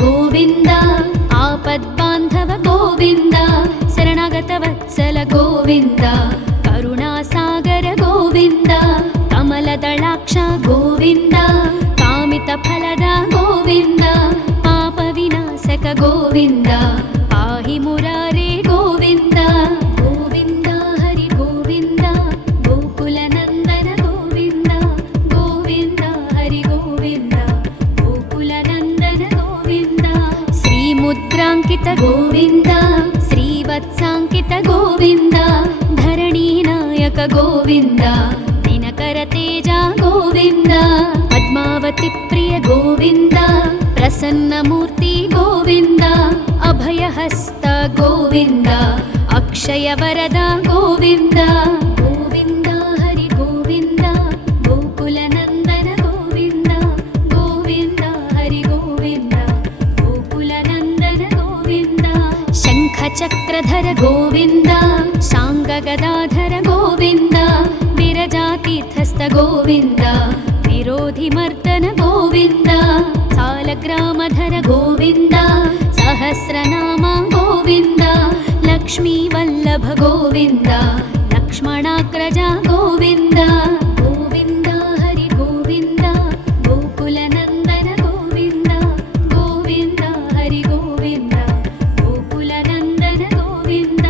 ಗೋವಿಂದ ಆಪದ್ಬಾಂಧವ ಗೋವಿಂದ ಶರಣಾಗತ ವತ್ಸಲ ಗೋವಿಂದ ಕರುಣಾಸಾಗರ ಗೋವಿಂದ ಕಮಲದಳಾಕ್ಷ ಗೋವಿಂದ ಕಾಮಿತ ಫಲದ ಗೋವಿಂದ ಪಾಪ ವಿನಾಶಕ ಗೋವಿಂದ ಪಾಹಿ ಮುರಾರೇ ಗೋವಿಂದ ಗೋವಿಂದ ಹರಿ ಗೋವಿಂದ ಗೋಕುಲ ನಂದನ ಗೋವಿಂದ ಗೋವಿಂದ ಹರಿ ಗೋವಿಂದ ಗೋಕುಲ ನಂದನ ಗೋವಿಂದ ಶ್ರೀ ಮುದ್ರಾಂಕಿತ ಗೋವಿಂದ ಶ್ರೀವತ್ಸಾಂಕಿತ ಗೋವಿಂದ ಧರಣಿ ನಾಯಕ ಗೋವಿಂದ ದಿನಕರ ತೇಜ ಗೋವಿಂದ ಪದ್ಮಾವತಿ ಪ್ರಿಯ ಗೋವಿಂದ ಪ್ರಸನ್ನ ಮೂರ್ತಿ ಗೋವಿಂದ ಅಭಯಹಸ್ತ ಗೋವಿಂದ ಅಕ್ಷಯ ವರದ ಗೋವಿಂದ ಗೋವಿಂದ ಹರಿ ಗೋವಿಂದ ಗೋಕುಲ ನಂದನ ಗೋವಿಂದ ಗೋವಿಂದ ಹರಿ ಗೋವಿಂದ ಗೋಕುಲ ನಂದನ ಗೋವಿಂದ ಶಂಖ ಚಕ್ರಧರ ಗೋವಿಂದ ಶಾಂಗ ಗದಾಧರ ಗೋವಿಂದ ವಿರಜಾತೀರ್ಥಸ್ಥ ಗೋವಿಂದ ವಿರೋಧಿ ಮರ್ದನ ಗೋವಿಂದ ಸಾಲಗ್ರಾಮಧರ ಗೋವಿಂದ ಸಹಸ್ರನಾಮ ಗೋವಿಂದ ಲಕ್ಷ್ಮೀ ವಲ್ಲಭ ಗೋವಿಂದ ಲಕ್ಷ್ಮಣಾಗ್ರಜ ಗೋವಿಂದ ಗೋವಿಂದ ಹರಿ ಗೋವಿಂದ ಗೋಕುಲ ನಂದನ ಗೋವಿಂದ ಗೋವಿಂದ ಹರಿ ಗೋವಿಂದ ಗೋಕುಲ ನಂದನ ಗೋವಿಂದ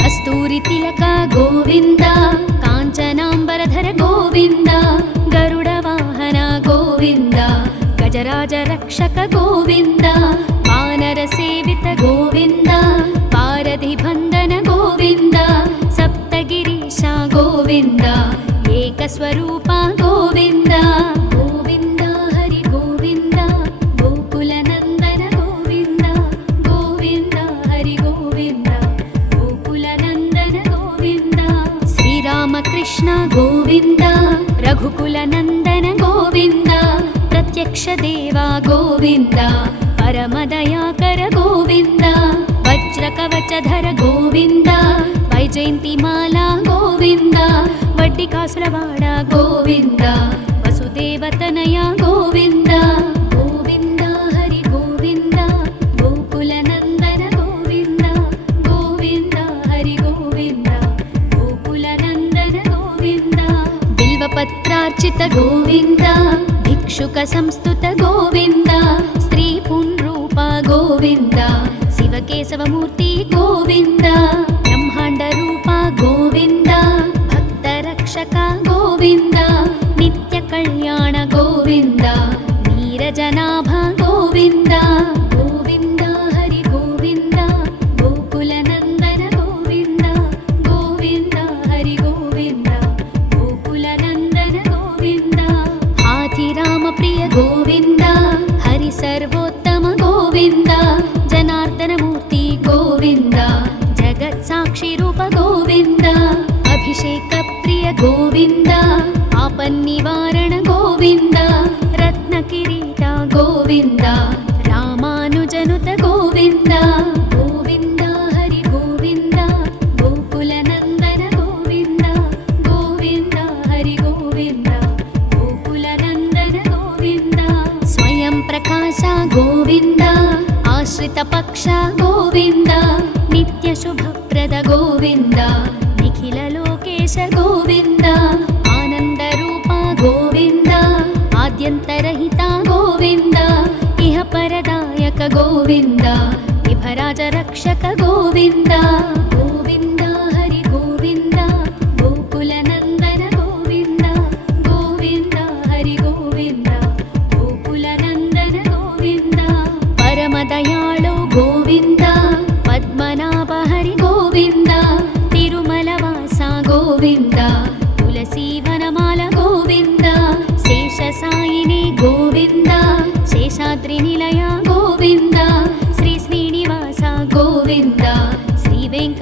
ಕಸ್ತೂರಿ ತಿಲಕ ಗೋವಿಂದ ಕಾಂಚನಾಂಬರಧರ ಗೋವಿಂದ ಗರುಡ ವಾಹನ ಗೋವಿಂದ ಗಜರಾಜ ರಕ್ಷಕ ಗೋವಿಂದ ವಾನರ ಸೇವಿತ ಗೋವಿಂದ ಪಾರಧಿ ಬಂಧನ ಗೋವಿಂದ ಸಪ್ತಗಿರೀಶ ಗೋವಿಂದ ಏಕಸ್ವರೂಪ ಗೋವಿಂದ ಗೋವಿಂದ ಹರಿ ಗೋವಿಂದ ಗೋಕುಲ ನಂದನ ಗೋವಿಂದ ಗೋವಿಂದ ಹರಿ ಗೋವಿಂದ ಗೋಕುಲ ನಂದನ ಗೋವಿಂದ ಶ್ರೀರಾಮಕೃಷ್ಣ ಗೋವಿಂದ ರಘುಕುಲ ನಂದನ ಗೋವಿಂದ ಪ್ರತ್ಯಕ್ಷ ದೇವ ಗೋವಿಂದ ಪರಮದಯಾಕರ ಗೋವಿಂದ ವಜ್ರ ಕವಚಧರ ಗೋವಿಂದ ವೈಜಯಂತಿ ಮಾಲಾ ಗೋವಿಂದ ವಡ್ಡಿಕಾಸುರವಾಡ ಗೋವಿಂದ ವಸುದೇವತನಯ ಗೋವಿಂದ ಗೋವಿಂದ ಹರಿ ಗೋವಿಂದ ಗೋಕುಲ ನಂದನ ಗೋವಿಂದ ಗೋವಿಂದ ಹರಿ ಗೋವಿಂದ ಗೋಕುಲ ನಂದನ ಗೋವಿಂದ ಬಿಲ್ವಪತ್ರಾರ್ಚಿತ ಗೋವಿಂದ ಭಿಕ್ಷುಕ ಸಂಸ್ತುತ ಗೋವಿಂದ ಸ್ತ್ರೀ ಪುಂರೂಪ ಗೋವಿಂದ ಶಿವಕೇಶವ ಮೂರ್ತಿ ಗೋವಿಂದ ಬ್ರಹ್ಮಾಂಡ ರೂಪ ಗೋವಿಂದ ಭಕ್ತ ರಕ್ಷಕ ಗೋವಿಂದ ನಿತ್ಯ ಕಲ್ಯಾಣ ಗೋವಿಂದ ನೀರಜನಾಭ ಗೋವಿಂದ ಗೋವಿಂದ ಹರಿ ಗೋವಿಂದ ಗೋಕುಲ ನಂದನ ಗೋವಿಂದ ಗೋವಿಂದ ಹರಿ ಗೋವಿಂದ ಗೋಕುಲ ನಂದನ ಗೋವಿಂದ ಹಾಥಿರಾಮ ಪ್ರಿಯ ಗೋವಿಂದ ಹರಿ ಸರ್ವೋತ್ತಮ ಗೋವಿಂದ ಜನಾರ್ದನ ಮೂರ್ತಿ ಗೋವಿಂದ ಜಗತ್ ಸಾಕ್ಷಿ ರೂಪ ಗೋವಿಂದ ಅಭಿಷೇಕ ಪ್ರಿಯ ಗೋವಿಂದ ಆಪನ್ನಿವಾರಣ ಗೋವಿಂದ ರತ್ನ ಕಿರೀಟ ಗೋವಿಂದ ರಾಮಾನುಜನುತ ಗೋವಿಂದ ಗೋವಿಂದ ಹರಿ ಗೋವಿಂದ ಗೋಕುಲ ನಂದನ ಗೋವಿಂದ ಗೋವಿಂದ ಹರಿ ಗೋವಿಂದ ಗೋಕುಲ ನಂದನ ಗೋವಿಂದ ಸ್ವಯಂ ಪ್ರಕಾಶ ಗೋವಿಂದ ಆಶ್ರಿತ ಪಕ್ಷ ಗೋವಿಂದ ನಿತ್ಯ ಶುಭಪ್ರದ ಗೋವಿಂದ ನಿಖಿಲ ಲೋಕೇಶ ಗೋವಿಂದ ಆನಂದ ರೂಪ ಗೋವಿಂದ ಆದ್ಯಂತರಹಿತ ಗೋವಿಂದ ಇಹ ಪರದಾಯಕ ಗೋವಿಂದ ವಿಭರಾಜ ರಕ್ಷಕ ಗೋವಿಂದ ಗೋವಿಂದ ಹರಿ ಗೋವಿಂದ ಗೋಕುಲ ನಂದನ ಗೋವಿಂದ ಗೋವಿಂದ ಹರಿ ಗೋವಿಂದ ಗೋಕುಲ ನಂದನ ಗೋವಿಂದ ಪರಮ ದಯಾಳು ಗೋವಿಂದ ಪದ್ಮನಾಭ ಹರಿ ಗೋವಿಂದ ತಿರುಮಲವಾಸ ಗೋವಿಂದ ತುಳಸಿ ವನಮಾಲ ಗೋವಿಂದ ಶೇಷ ಸಾಯಿನಿ ಗೋವಿಂದ ಶೇಷಾದ್ರಿ ನಿಲಯ ಗೋವಿಂದ ಶ್ರೀ ಶ್ರೀನಿವಾಸ ಗೋವಿಂದ ಶ್ರೀ ವೆಂಕಟ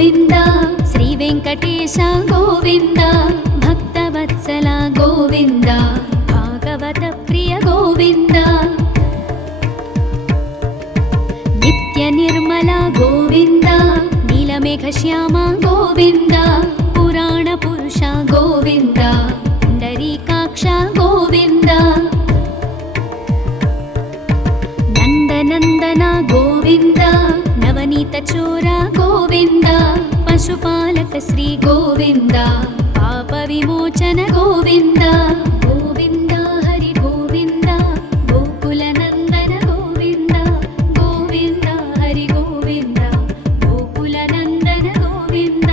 గోవింద శ్రీ వెంకటేశ గోవింద భక్తవత్సల గోవింద భాగవత ప్రియ గోవింద నిత్య నిర్మల గోవింద నీలమేఘ శ్యామ గోవింద పురాణ పురుష గోవింద పుండరీకాక్ష గోవింద నందనందన గోవింద నవనీత చోర గోవింద పశుపాలక శ్రీ గోవింద పాప విమోచన గోవింద గోవింద హరి గోవింద గోకుల నందన గోవింద గోవింద హరి గోవింద గోకుల నందన గోవింద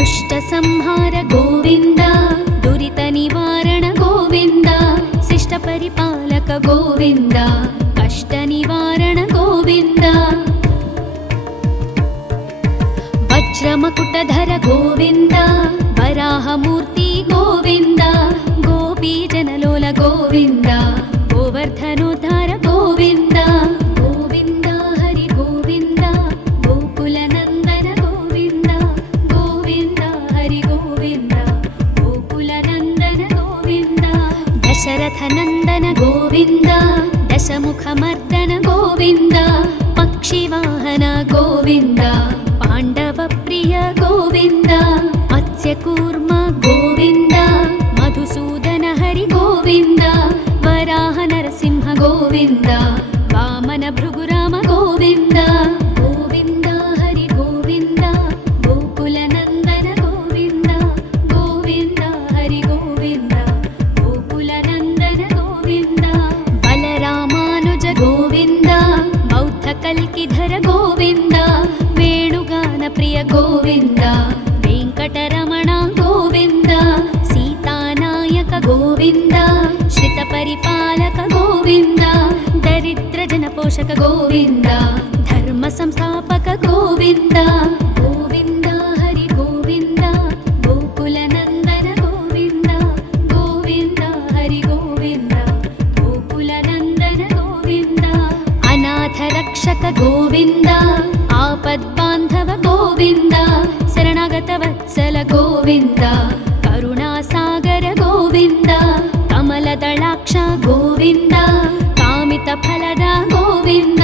దుష్ట సంహార గోవింద దురిత నివారణ గోవింద శిష్ట పరిపాలక గోవింద కష్ట నివారణ గోవింద వజ్రమకుటధర గోవింద వరాహమూర్తి గోవింద గోపీజనలోల గోవింద గోవర్ధనోద్ధార గోవింద గోవింద హరి గోవింద గోకుల నందన గోవింద గోవింద హరి గోవింద గోకుల నందన గోవింద దశరథ నందన గోవింద దశముఖమర్దన గోవింద పక్షివాహన గోవింద పాండవ ప్రియ గోవింద మత్స్యకూర్మ గోవింద మధుసూదన హరి గోవింద వరాహ నరసింహ గోవింద వామన భృగురామ గోవింద గోవింద హరి గోవింద గోకుల నందన గోవింద గోవింద హరి గోవింద గోకుల నందన గోవింద బలరామానుజ గోవింద బౌద్ధ కల్కిధర గోవింద వేణుగాన ప్రియ గోవింద వెంకటరమణ గోవింద సీతానాయక గోవింద శ్రిత పరిపాలక గోవింద దరిద్ర జన పోషక గోవింద ధర్మ సంస్థాపక గోవింద గోవింద హరి గోవింద గోకుల నందన గోవింద గోవింద హరి గోవింద గోకుల నందన గోవింద అనాథ రక్షక గోవింద ఆపద్బాంధవ గోవింద శరణాగత వత్సల గోవింద కరుణాసాగర గోవింద కమలదళాక్ష గోవింద కామిత ఫలద గోవింద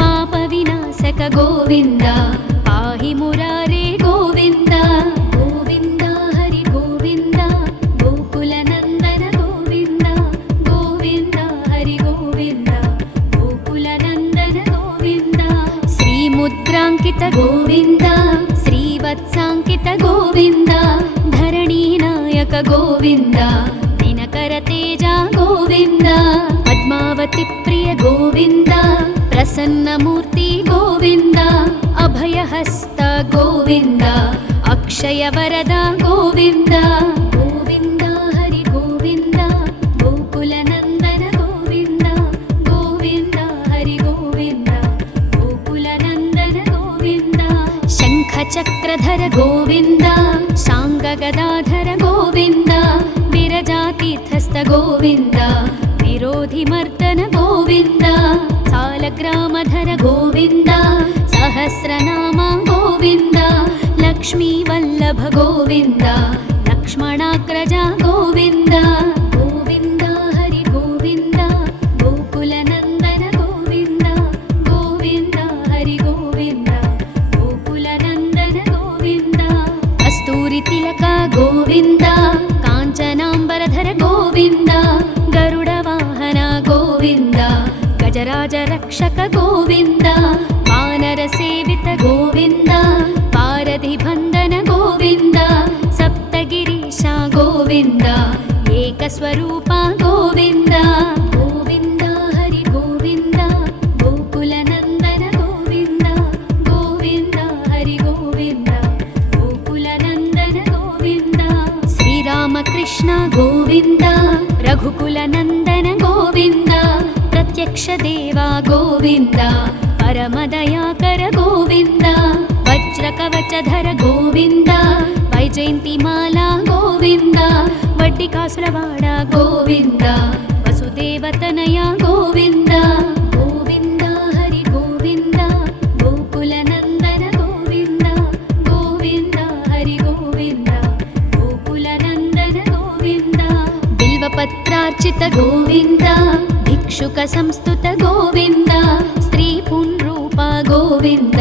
పాప వినాశక గోవింద పాహి మురారే గోవింద గోవింద హరి గోవింద గోకుల నందన గోవింద గోవింద హరి గోవింద గోకుల నందన గోవింద శ్రీముద్రాంకిత గోవింద శ్రీవత్సాంకిత గోవింద ధరణీనాయక గోవింద దినకర తేజ గోవింద పద్మావతి ప్రియ గోవింద ప్రసన్నమూర్తి గోవింద అభయహస్త గోవింద అక్షయ వరద గోవింద గోవింద హరి గోవింద గోకుల నందన గోవింద గోవింద హరి గోవింద గోకుల నందన గోవింద శంఖ చక్రధర గోవింద శాంగ గదాధర గోవింద విరజాతీర్థస్థ గోవింద విరోధి మర్దన గోవింద సాలగ్రామధర గోవింద సహస్రనామ గోవింద లక్ష్మీ వల్లభ గోవింద లక్ష్మణాగ్రజ గోవింద గోవింద హరి గోవింద గోకుల నందన గోవింద గోవింద హరి గోవింద గోకుల నందన గోవింద కస్తూరి తిలక గోవింద కాంచనాంబరధర గోవింద గరుడ వాహన గోవింద గజరాజ రక్షక గోవింద వానర సేవిత గోవింద పారధి బంధన గోవింద సప్తగిరీశ గోవింద ఏకస్వరూప గోవింద గోవింద హరి గోవింద గోకుల నందన గోవింద గోవింద హరి గోవింద గోకుల నందన గోవింద శ్రీరామకృష్ణ గోవింద రఘుకుల నందన గోవింద ప్రత్యక్ష దేవా గోవింద పరమదయాకర గోవింద వజ్రకవచధర గోవింద వైజయంతిమాల గోవింద వడ్డి కాసులవాడ గోవింద వసుదేవతనయ గోవింద గోవింద హరి గోవింద గోకుల నందన గోవింద గోవింద भिक्षुकार्चित गोविन्द भिक्षुक संस्तुत गोविन्द स्त्री पुंरूप गोविन्द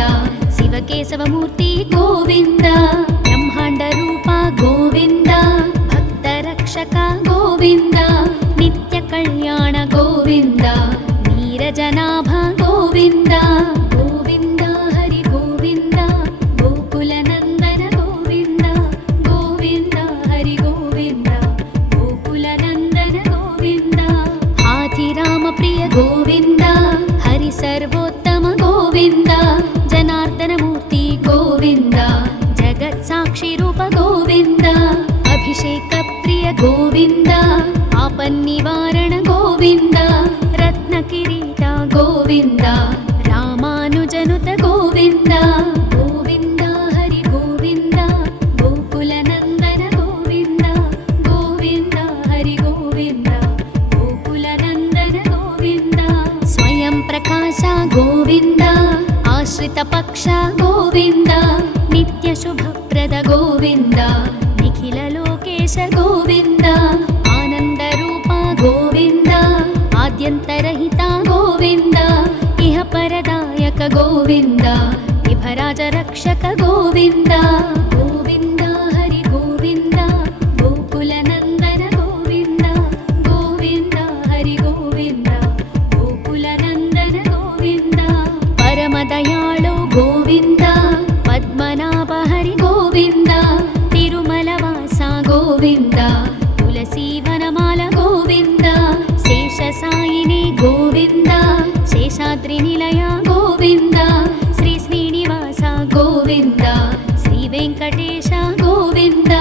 शिवकेशवमूर्ति गोविन्द ब्रह्माण्ड रूप गोविन्द भक्तरक्षक गोविन्द नित्य कल्याण गोविन्द नीरजनाभ गोविन्द गोविन्द हरि गोविन्द गोकुलनन्दन गोविन्द गोविन्द हरि गोविन्द गोकुलनन्दन गोविन्द हाथिराम प्रिय गोविन्द हरि सर्वोत्तम गोविन्द जनार्दन मूर्ति गोविन्द जगत्साक्षि रूप गोविन्द अभिषेक प्रिय गोविन्द आपन्निवारण गोविन्द रत्नकिरीट गोविन्द रामानुजनुत गोविन्द गोविन्द हरि गोविन्द गोकुलनन्दन गोविन्द गोविन्द हरि गोविन्द गोकुलनन्दन गोविन्द स्वयं प्रकाश गोविन्द आश्रित पक्ष गोविन्द नित्य शुभप्रद गोविन्द निखिल लोकेश गोविन्द आनन्द रूप गोविन्द आद्यन्तरहित गोविन्द इह परदायक गोविन्द विभराज रक्षक गोविन्द गोविन्द हरि गोविन्द गोकुलनन्दन गोविन्द गोविन्द हरि गोविन्द गोकुलनन्दन गोविन्द परमदयाळु गोविन्द पद्मनाभ हरि गोविन्द तिरुमलवास गोविन्द तुलसीवनमाल गोविन्द शेषसायिनी गोविन्द शेषाद्रिनिलय गोविन्द श्री श्रीनिवास गोविन्द श्री वेङ्कटेश गोविन्द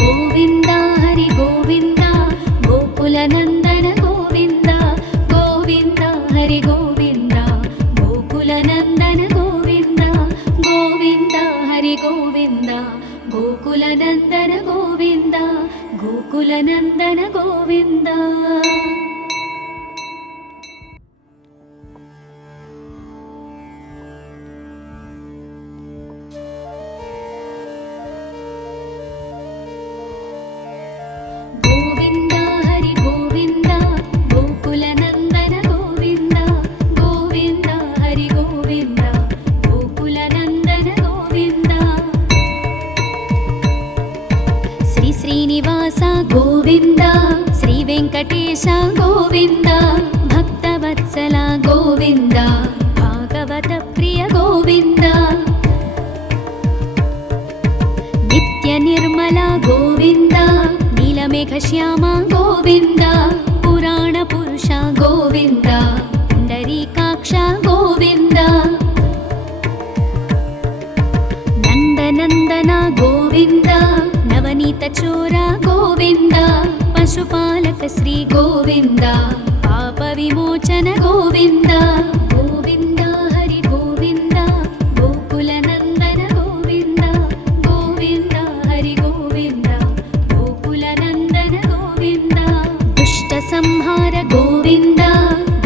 गोविन्द हरि गोविन्द गोकुलनन्दन गोविन्द गोविन्द हरि गोविन्द गोकुलनन्दन गोविन्द गोविन्द हरि गोविन्द गोकुलनन्दन गोविन्द गोकुलनन्दन गोविन्द गोविन्द हरि गोविन्द गोकुलनन्दन गोविन्द गोविन्द हरि गोविन्द गोकुलनन्दन गोविन्द श्री श्रीनिवास गोविन्द श्री वेङ्कटेश गोविन्द भक्तवत्सल गोविन्द भागवत प्रिय गोविन्द नित्य निर्मल गोविन्द नीलमेघश्याम गोविन्द पुराण पुरुष गोविन्द पुण्डरीकाक्ष गोविन्द नन्दनन्दन गोविन्द नवनीत चोर गोविन्द पशुपालक श्री गोविन्द पाप विमोचन गोविन्द गोविन्द हरि गोविन्द गोकुलनन्दन गोविन्द गोविन्द हरि गोविन्द गोकुलनन्दन गोविन्द दुष्ट संहार गोविन्द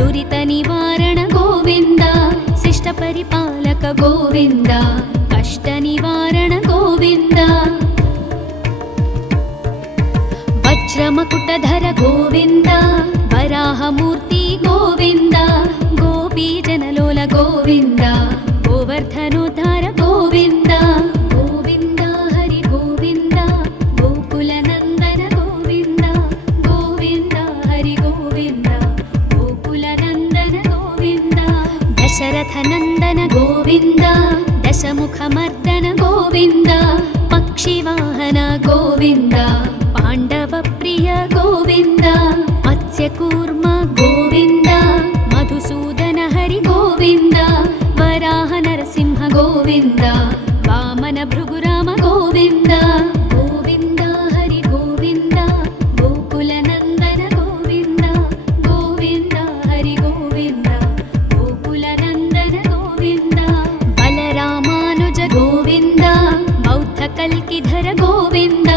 दुरित निवारण गोविन्द शिष्ट परिपालक गोविन्द कष्ट निवारण गोविन्द वज्रमकुटधर गोविन्द वराहमूर्ति गोविन्द गोपीजनलोल गोविन्द गोवर्धनोद्धार गोविन्द गोविन्द हरि गोविन्द गोकुलनन्दन गोविन्द गोविन्द हरि गोविन्द गोकुलनन्दन गोविन्द दशरथनन्दन गोविन्द दशमुखमर्दन गोविन्द पक्षिवाहन गोविन्द पाण्डव प्रिय गोविन्द मत्स्यकूर्म गोविन्द मधुसूदन हरि गोविन्द वराह नरसिंह गोविन्द वामन भृगुराम गोविन्द गोविन्द हरि गोविन्द गोकुलनन्दन गोविन्द गोविन्द हरि गोविन्द गोकुलनन्दन गोविन्द बलरामानुज गोविन्द बौद्धकल्किधर गोविन्द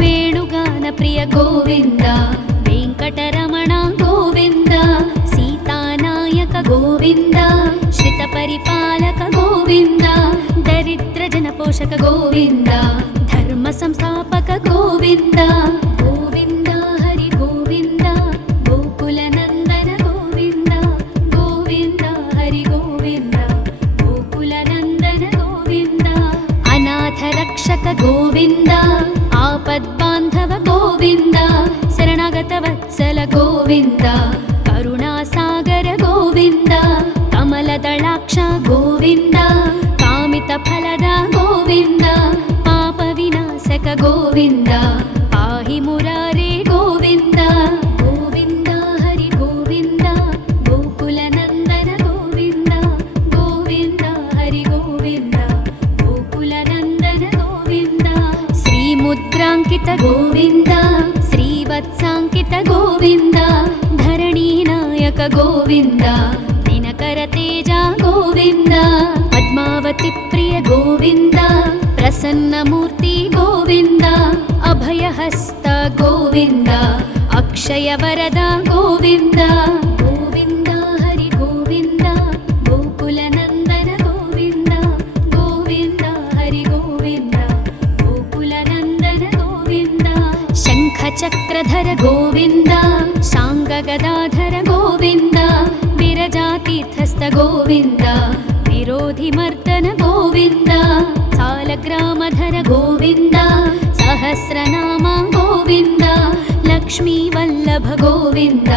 वेणुगान प्रिय गोविन्द वेङ्कटरमण गोविन्द सीतानायक गोविन्द श्रितपरिपालक गोविन्द दरिद्रजनपोषक गोविन्द धर्म संस्थापक गोविन्द गोविन्द हरि गोविन्द ಗೋವಿಂದ ಆಪದ್ಬಾಂಧವ ಗೋವಿಂದ ಶರಣಾಗತ ವತ್ಸಲ ಗೋವಿಂದ ಕರುಣಾಸಾಗರ ಗೋವಿಂದ ಕಮಲದಳಾಕ್ಷ ಗೋವಿಂದ ಕಾಮಿತ ಫಲದ ಗೋವಿಂದ ಪಾಪ ವಿನಾಶಕ ಗೋವಿಂದ ಪಾಹಿ ಮುರಾರೇ ಗೋವಿಂದ ಗೋವಿಂದ ಹರಿ ಗೋವಿಂದ ಗೋಕುಲ ನಂದನ ಗೋವಿಂದ ಗೋವಿಂದ ಹರಿ ಗೋವಿಂದ ಗೋಕುಲ ನಂದನ ಗೋವಿಂದ ಶ್ರೀ ಮುದ್ರಾಂಕಿತ ಗೋವಿಂದ ಶ್ರೀವತ್ಸಾಂಕಿತ ಗೋವಿಂದ ಧರಣಿ ನಾಯಕ ಗೋವಿಂದ ದಿನಕರ ತೇಜ ಗೋವಿಂದ ಪದ್ಮಾವತಿ ಪ್ರಿಯ ಗೋವಿಂದ ಪ್ರಸನ್ನ ಮೂರ್ತಿ ಗೋವಿಂದ ಅಭಯಹಸ್ತ ಗೋವಿಂದ ಅಕ್ಷಯ ವರದ ಗೋವಿಂದ ಗೋವಿಂದ ಹರಿ ಗೋವಿಂದ ಗೋಕುಲ ನಂದನ ಗೋವಿಂದ ಗೋವಿಂದ ಹರಿ ಗೋವಿಂದ ಗೋಕುಲ ನಂದನ ಗೋವಿಂದ ಶಂಖ ಚಕ್ರಧರ ಗೋವಿಂದ ಶಾಂಗ ಗದಾಧರ ಗೋವಿಂದ ವಿರಜಾತೀರ್ಥಸ್ಥ ಗೋವಿಂದ ವಿರೋಧಿ ಮರ್ದನ ಗೋವಿಂದ ಸಾಲಗ್ರಾಮಧರ ಗೋವಿಂದ ಸಹಸ್ರನಾಮ ಗೋವಿಂದ ಲಕ್ಷ್ಮೀ ವಲ್ಲಭ ಗೋವಿಂದ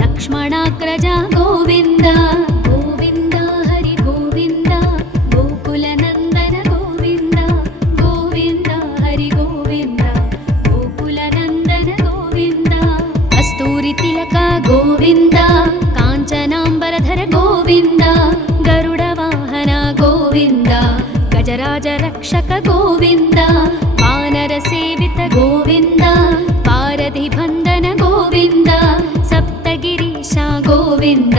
ಲಕ್ಷ್ಮಣಾಗ್ರಜ ಗೋವಿಂದ ಗೋವಿಂದ ಹರಿ ಗೋವಿಂದ ಗೋಕುಲ ನಂದನ ಗೋವಿಂದ ಗೋವಿಂದ ಹರಿ ಗೋವಿಂದ ಗೋಕುಲ ನಂದನ ಗೋವಿಂದ ಕಸ್ತೂರಿ ತಿಲಕ ಗೋವಿಂದ ಕಾಂಚನಾಂಬರಧರ ಗೋವಿಂದ ಗರುಡ ವಾಹನ ಗೋವಿಂದ ಗಜರಾಜ ರಕ್ಷಕ ಗೋವಿಂದ ವಾನರ ಸೇವಿತ ಗೋವಿಂದ ಪಾರಧಿ ಬಂಧನ ಗೋವಿಂದ ಸಪ್ತಗಿರೀಶ ಗೋವಿಂದ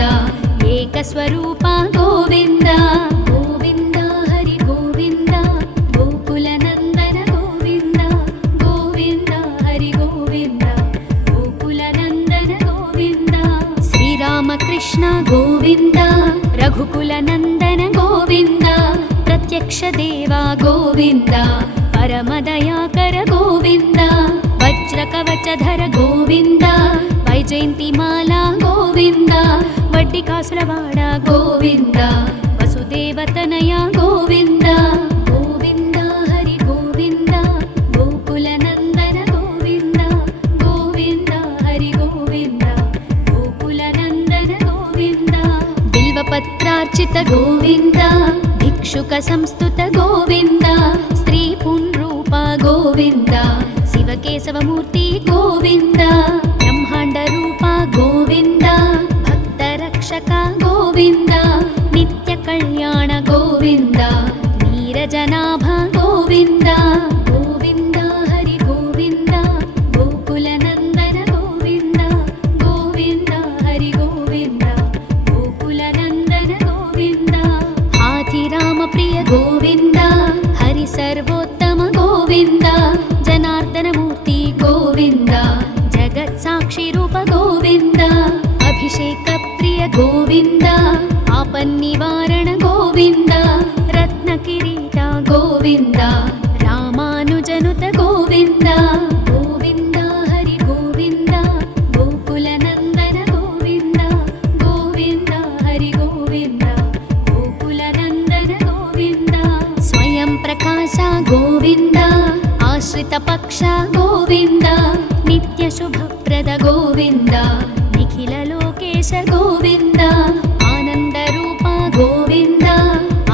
ಏಕಸ್ವರೂಪ ಗೋವಿಂದ ಗೋವಿಂದ ಹರಿ ಗೋವಿಂದ ಗೋಕುಲ ನಂದನ ಗೋವಿಂದ ಗೋವಿಂದ ಹರಿ ಗೋವಿಂದ ಗೋಕುಲ ನಂದನ ಗೋವಿಂದ ಶ್ರೀರಾಮಕೃಷ್ಣ ಗೋವಿಂದ ರಘುಕುಲ ನಂದನ ಗೋವಿಂದ ಪ್ರತ್ಯಕ್ಷ ದೇವ ಗೋವಿಂದ ಪರಮದಯಾಕರ ಗೋವಿಂದ ವಜ್ರ ಕವಚಧರ ಗೋವಿಂದ ವೈಜಯಂತಿ ಮಾಲಾ ಗೋವಿಂದ ವಡ್ಡಿ ಕಾಸುರವಾಡ ಗೋವಿಂದ ವಸುದೇವತನಯ ಗೋವಿಂದ ಗೋವಿಂದ ಹರಿ ಗೋವಿಂದ ಗೋಕುಲ ನಂದನ ಗೋವಿಂದ ಗೋವಿಂದ ಹರಿ ಗೋವಿಂದ ಗೋಕುಲ ನಂದನ ಗೋವಿಂದ ಬಿಲ್ವಪತ್ರಾರ್ಚಿತ ಗೋವಿಂದ ಭಿಕ್ಷುಕ ಸಂಸ್ತುತ ಗೋವಿಂದ ಸ್ತ್ರೀ ಪುಂರೂಪ ಗೋವಿಂದ ಶಿವಕೇಶವ ಮೂರ್ತಿ ಗೋವಿಂದ ಬ್ರಹ್ಮಾಂಡ ರೂಪ ಗೋವಿಂದ ಭಕ್ತ ರಕ್ಷಕ ಗೋವಿಂದ ನಿತ್ಯ ಕಲ್ಯಾಣ ಗೋವಿಂದ ನೀರಜನಾಭ ಗೋವಿಂದ ಗೋವಿಂದ ಹರಿ ಗೋವಿಂದ ಗೋಕುಲ ನಂದನ ಗೋವಿಂದ ಗೋವಿಂದ ಹರಿ ಗೋವಿಂದ ಗೋಕುಲ ನಂದನ ಗೋವಿಂದ ಹಾಥಿರಾಮ ಪ್ರಿಯ ಗೋವಿಂದ ಹರಿ ಸರ್ವೋತ್ತಮ ಗೋವಿಂದ ಜನಾರ್ದನ ಮೂರ್ತಿ ಗೋವಿಂದ ಜಗತ್ ಸಾಕ್ಷಿ ರೂಪ ಗೋವಿಂದ ಅಭಿಷೇಕ ಪ್ರಿಯ ಗೋವಿಂದ ಆಪನ್ನಿವಾರಣ ಗೋವಿಂದ ರತ್ನ ಕಿರೀಟ ಗೋವಿಂದ ರಾಮಾನುಜನುತ ಗೋವಿಂದ ಗೋವಿಂದ ಹರಿ ಗೋವಿಂದ ಗೋಕುಲ ನಂದನ ಗೋವಿಂದ ಗೋವಿಂದ ಹರಿ ಗೋವಿಂದ ಗೋಕುಲ ನಂದನ ಗೋವಿಂದ ಸ್ವಯಂ ಪ್ರಕಾಶ ಗೋವಿಂದ ಆಶ್ರಿತ ಪಕ್ಷ ಗೋವಿಂದ ನಿತ್ಯ ಶುಭಪ್ರದ ಗೋವಿಂದ ನಿಖಿಲ ಲೋಕೇಶ ಗೋವಿಂದ ಆನಂದ ರೂಪ ಗೋವಿಂದ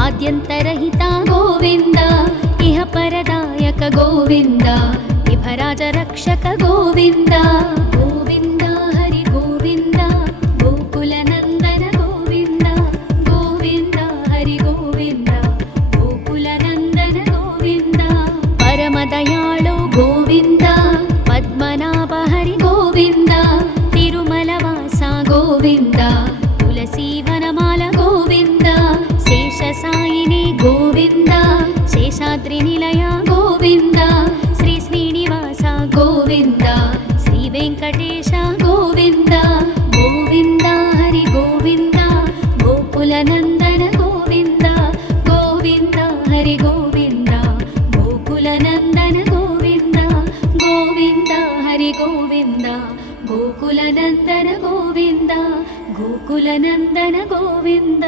ಆದ್ಯಂತರಹಿತ ಗೋವಿಂದ ಇಹ ಪರದಾಯಕ ಗೋವಿಂದ ಇಭರಾಜ ರಕ್ಷಕ ಗೋವಿಂದ ಗೋವಿಂದ ಹರಿ ಗೋವಿಂದ ಗೋಕುಲ ನಂದನ ಗೋವಿಂದ ಗೋವಿಂದ ಹರಿ ಗೋವಿಂದ ಗೋಕುಲ ನಂದನ ಗೋವಿಂದ ಪರಮ ದಯಾಳು ಗೋವಿಂದ ಪದ್ಮನಾಭ ಹರಿ ಗೋವಿಂದ ತಿರುಮಲ ವಾಸ ಗೋವಿಂದ ತುಳಸಿ ವನಮಾಲ ಗೋವಿಂದ ಶೇಷ ಸಾಯಿನಿ ಗೋವಿಂದ ಶೇಷಾದ್ರಿ ನಿಲಯ ಗೋವಿಂದ ಶ್ರೀ ಶ್ರೀನಿವಾಸ ಗೋವಿಂದ ಶ್ರೀ ವೆಂಕಟೇಶ ಗೋವಿಂದ ಗೋವಿಂದ ಹರಿ ಗೋವಿಂದ ಗೋಕುಲ ನಂದನ ಗೋವಿಂದ ಗೋವಿಂದ ಹರಿ ಗೋವಿಂದ ಗೋಕುಲ ನಂದನ ಗೋವಿಂದ ಗೋವಿಂದ ಹರಿ ಗೋವಿಂದ ಗೋಕುಲ ನಂದನ ಗೋವಿಂದ ಗೋಕುಲ ನಂದನ ಗೋವಿಂದ.